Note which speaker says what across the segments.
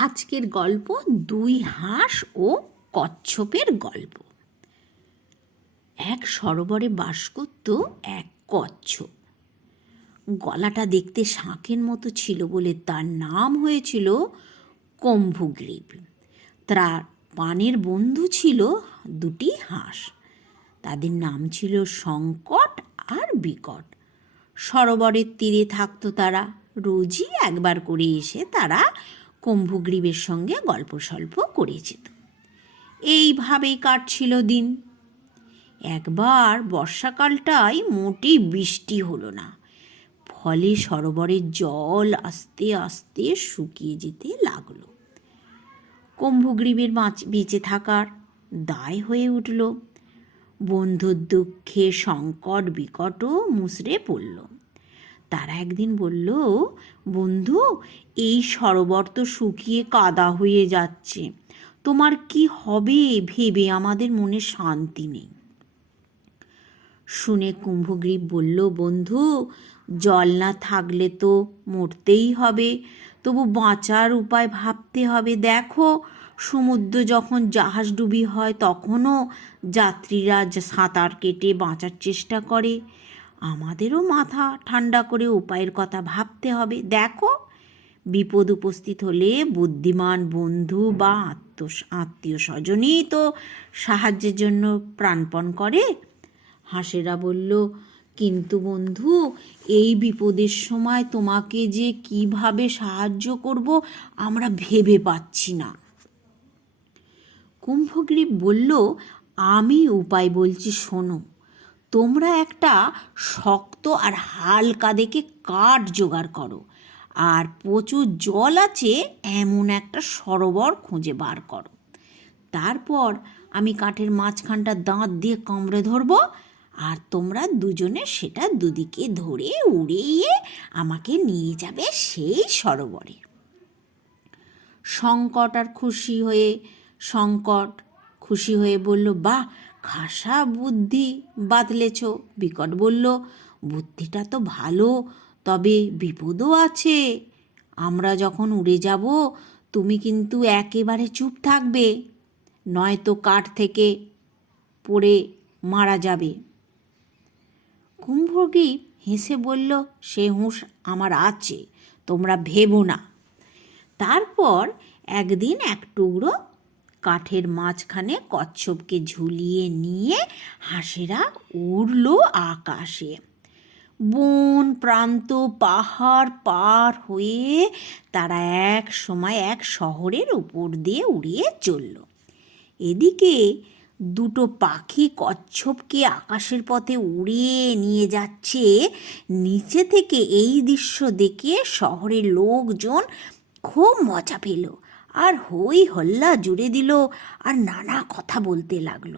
Speaker 1: আজকের গল্প দুই হাঁস ও কচ্ছপের গল্প। এক সরোবরে বাস করত এক কচ্ছপ। গলাটা দেখতে শাঁখের মতো ছিল বলে তার নাম হয়েছিল কম্ভুগ্রীব। তার পানের বন্ধু ছিল দুটি হাঁস। তাদের নাম ছিল সংকট আর বিকট। সরোবরের তীরে থাকতো তারা। রোজই একবার করে এসে তারা কম্ভুগ্রীবের সঙ্গে গল্প সল্প করে যেত এইভাবেই কাটছিল দিন। একবার বর্ষাকালটায় মোটেই বৃষ্টি হলো না। ফলে সরোবরের জল আস্তে আস্তে শুকিয়ে যেতে লাগল। কুম্ভগ্রীবের মাছ বেঁচে থাকার দায় হয়ে উঠল। বন্ধুর দুঃখে সংকট বিকটও মুসড়ে পড়ল। তারা একদিন বলল, বন্ধু, এই সরোবর তো শুকিয়ে কাদা হয়ে যাচ্ছে। তোমার কি হবে ভেবে আমাদের মনে শান্তি নেই। শুনে কুম্ভগ্রীব বলল, বন্ধু, জল না থাকলে তো মরতেই হবে। তবু বাঁচার উপায় ভাবতে হবে। দেখো, সমুদ্র যখন জাহাজ ডুবি হয়, তখনও যাত্রীরা সাঁতার কেটে বাঁচার চেষ্টা করে। আমাদেরও মাথা ঠান্ডা করে উপায়ের কথা ভাবতে হবে। দেখো, বিপদ উপস্থিত হলে বুদ্ধিমান বন্ধু বা আত্ম আত্মীয় স্বজনই তো সাহায্যের জন্য প্রাণপণ করে। হাঁসেরা বলল, কিন্তু বন্ধু, এই বিপদের সময় তোমাকে যে কীভাবে সাহায্য করব আমরা ভেবে পাচ্ছি না। কুম্ভগ্রীব বলল, আমি উপায় বলছি, শোনো। তোমরা একটা শক্ত আর হালকা দেখে কাঠ জোগাড় করো। আর প্রচুর জল আছে, এমন একটা সরোবর খুঁজে বার করো। তারপর আমি কাঠের মাঝখানটা দাঁত দিয়ে কামড়ে ধরবো, আর তোমরা দুজনে সেটা দুদিকে ধরে উড়িয়ে আমাকে নিয়ে যাবে সেই সরোবরে। সংকট আর খুশি হয়ে, সংকট খুশি হয়ে বলল, বাহ খাসা বুদ্ধি বাতলেছ বিকট বলল, বুদ্ধিটা তো ভালো, তবে বিপদও আছে। আমরা যখন উড়ে যাব, তুমি কিন্তু একেবারে চুপ থাকবে। নয়তো কাঠ থেকে পড়ে মারা যাবে। কুম্ভগ্রীব হেসে বলল, সে হুঁশ আমার আছে, তোমরা ভেবো না। তারপর একদিন এক টুকরো কাঠের মাঝখানে কচ্ছপকে ঝুলিয়ে নিয়ে হাঁসেরা উড়ল আকাশে। বন, প্রান্ত, পাহাড় পার হয়ে তারা এক সময় এক শহরের উপর দিয়ে উড়িয়ে চলল। এদিকে দুটো পাখি কচ্ছপকে আকাশের পথে উড়িয়ে নিয়ে যাচ্ছে। নিচে থেকে এই দৃশ্য দেখে শহরের লোকজন খুব মজা পেল। আর হই হল্লা জুড়ে দিল আর নানা কথা বলতে লাগল।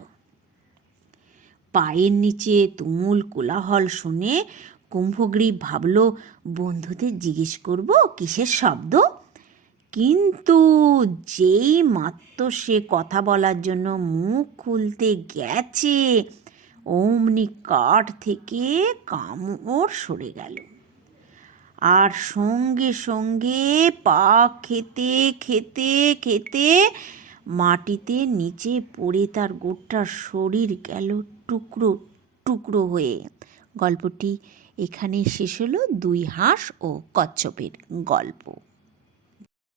Speaker 1: পায়ের নিচে তুমুল কোলাহল শুনে কুম্ভগ্রীব ভাবল, বন্ধুদের জিজ্ঞেস করব কিসের শব্দ? কিন্তু যেই মাত্র সে কথা বলার জন্য মুখ খুলতে গেছে, অমনি কাঠ থেকে কামড় সরে গেল। আর সঙ্গে সঙ্গে পা খেতে খেতে খেতে মাটিতে নিচে পড়ে তার গোটা শরীর গেল টুকরো টুকরো হয়ে। গল্পটি এখানে শেষ হলো। দুই হাঁস ও কচ্ছপের গল্প।